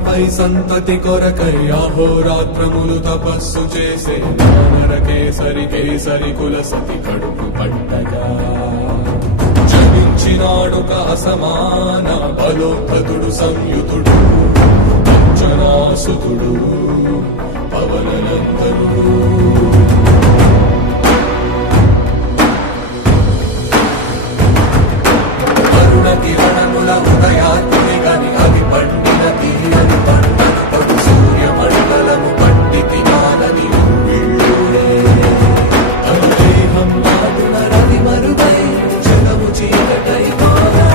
వారిపై సంతతి కొరకై అహోరాత్రములు తపస్సు చేసే వానర కేసరి కేసరి కుల సతి కడుపు పట్టగా జనించినాడొక అసమాన బలోద్ధతుడు సంయుతుడు అంజనాసుతుడు పవననందనుడు. కిరణముల ఉదయాత్మి గని అది పండిన తీరని పంటను పడు సూర్యమండలము పట్టి తినాలని తను దేహం నాటున రవి మరుగై జగము చీకటై మారా.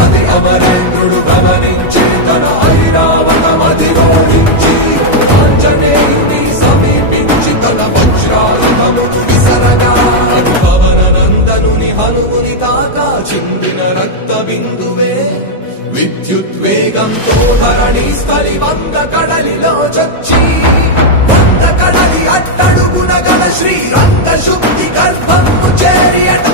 అది అమరేంద్రుడు గమనించి తన ఐరావతమది ఓడించి ఆంజనేయుని సమీపించి తన వజ్రాయుధమును విసరగా అది పవననందనుని హనుముని తాకా చిందిన రక్త బిందువే విద్యుద్వేగంతో ధరణి స్థలి వంద కడలిలో చొచ్చి వంద కడలి అట్టడుగున గల శ్రీరంగ శుద్ధి గర్భము చేరియట